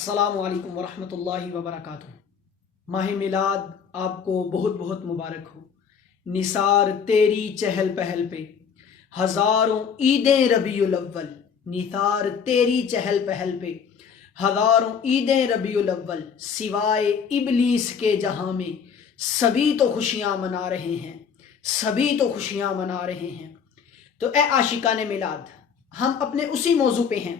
السلام علیکم ورحمۃ اللہ وبرکاتہ۔ ماہ میلاد آپ کو بہت بہت مبارک ہو۔ نثار تیری چہل پہل پہ ہزاروں عیدیں ربیع الاول، نثار تیری چہل پہل پہ ہزاروں عیدیں ربیع الاول، سوائے ابلیس کے جہاں میں سبھی تو خوشیاں منا رہے ہیں، سبھی تو خوشیاں منا رہے ہیں۔ تو اے عاشقان میلاد، ہم اپنے اسی موضوع پہ ہیں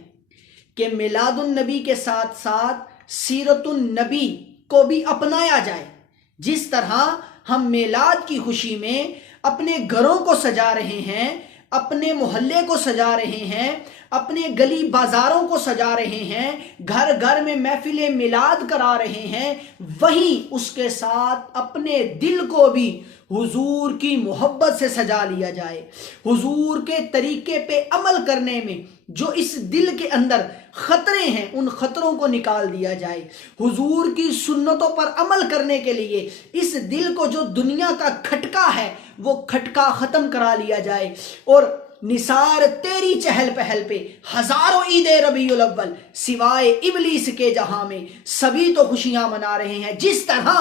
کہ میلاد النبی کے ساتھ ساتھ سیرت النبی کو بھی اپنایا جائے۔ جس طرح ہم میلاد کی خوشی میں اپنے گھروں کو سجا رہے ہیں، اپنے محلے کو سجا رہے ہیں، اپنے گلی بازاروں کو سجا رہے ہیں، گھر گھر میں محفل میلاد کرا رہے ہیں، وہیں اس کے ساتھ اپنے دل کو بھی حضور کی محبت سے سجا لیا جائے۔ حضور کے طریقے پہ عمل کرنے میں جو اس دل کے اندر خطرے ہیں، ان خطروں کو نکال دیا جائے۔ حضور کی سنتوں پر عمل کرنے کے لیے اس دل کو جو دنیا کا کھٹکا ہے وہ کھٹکا ختم کرا لیا جائے، اور نثار تیری چہل پہل پہ ہزاروں عید ربیع الاول، سوائے ابلیس کے جہاں میں سبھی تو خوشیاں منا رہے ہیں۔ جس طرح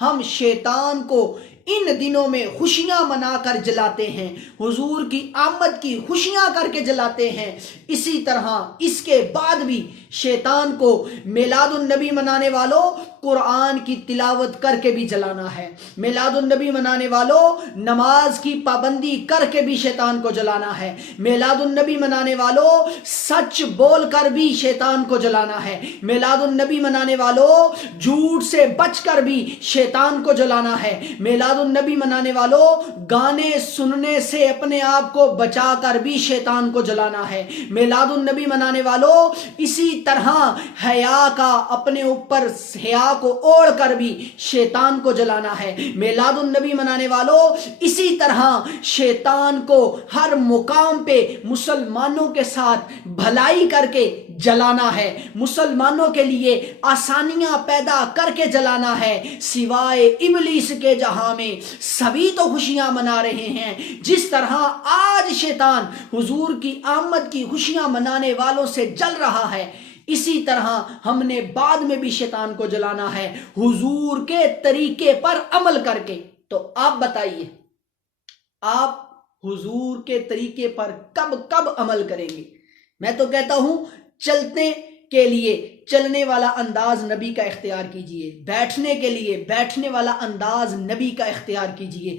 ہم شیطان کو ان دنوں میں خوشیاں منا کر جلاتے ہیں، حضور کی آمد کی خوشیاں کر کے جلاتے ہیں، اسی طرح اس کے بعد بھی شیطان کو میلاد النبی منانے والوں قرآن کی تلاوت کر کے بھی جلانا ہے، میلاد النبی منانے والوں نماز کی پابندی کر کے بھی شیطان کو جلانا ہے، میلاد النبی منانے والوں سچ بول کر بھی شیطان کو جلانا ہے، میلاد النبی منانے والوں جھوٹ سے بچ کر بھی شیطان کو جلانا ہے، میلاد النبی منانے والوں گانے سننے سے اپنے آپ کو بچا کر بھی شیطان کو جلانا ہے، میلاد النبی منانے والوں اسی طرح حیا کا اپنے اوپر حیا کو اوڑھ کر بھی شیطان کو جلانا ہے، میلاد النبی منانے والوں اسی طرح شیطان کو ہر مقام پہ مسلمانوں کے ساتھ بھلائی کر کے جلانا ہے، مسلمانوں کے لیے آسانیاں پیدا کر کے جلانا ہے، سوائے ابلیس کے جہاں میں سبھی تو خوشیاں منا رہے ہیں۔ جس طرح آج شیطان حضور کی آمد کی خوشیاں منانے والوں سے جل رہا ہے، اسی طرح ہم نے بعد میں بھی شیطان کو جلانا ہے، حضور کے طریقے پر عمل کر کے۔ تو آپ بتائیے، آپ حضور کے طریقے پر کب کب عمل کریں گے؟ میں تو کہتا ہوں چلنے کے لیے چلنے والا انداز نبی کا اختیار کیجئے، بیٹھنے کے لیے بیٹھنے والا انداز نبی کا اختیار کیجئے۔